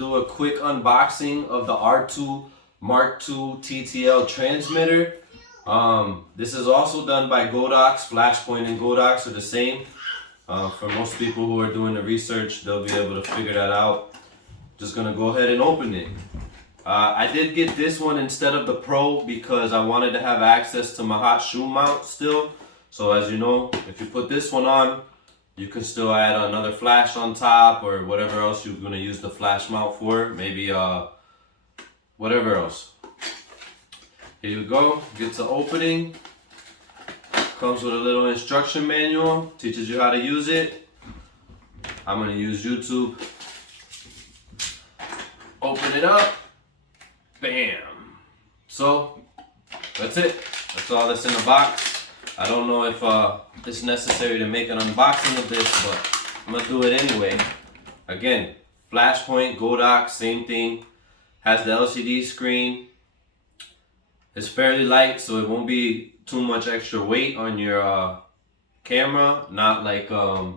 do a quick unboxing of the R2 Mark II TTL transmitter. This is also done by Godox. Flashpoint and Godox are the same. For most people who are doing the research, they'll be able to figure that out. Just gonna go ahead and open it. I did get this one instead of the Pro because I wanted to have access to my hot shoe mount still. So as you know, if you put this one on, you can still add another flash on top or whatever else you're gonna use the flash mount for. Maybe whatever else. Here you go, gets the opening. Comes with a little instruction manual, teaches you how to use it. I'm gonna use YouTube. Open it up. Bam. So that's it. That's all that's in the box. I don't know if it's necessary to make an unboxing of this, but I'm gonna do it anyway. Again, Flashpoint, Godox, same thing. Has the LCD screen. It's fairly light, so it won't be too much extra weight on your camera. Not like a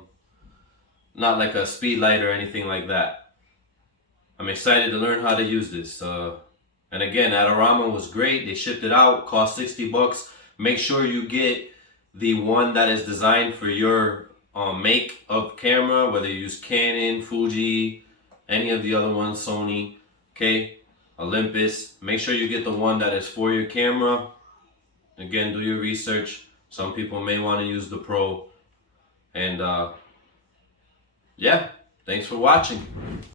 speedlite or anything like that. I'm excited to learn how to use this. And again, Adorama was great. They shipped it out, cost 60 bucks. Make sure you get the one that is designed for your make of camera, whether you use Canon, Fuji, any of the other ones, Sony, okay, Olympus. Make sure you get the one that is for your camera. Again, do your research. Some people may want to use the Pro. And yeah, thanks for watching.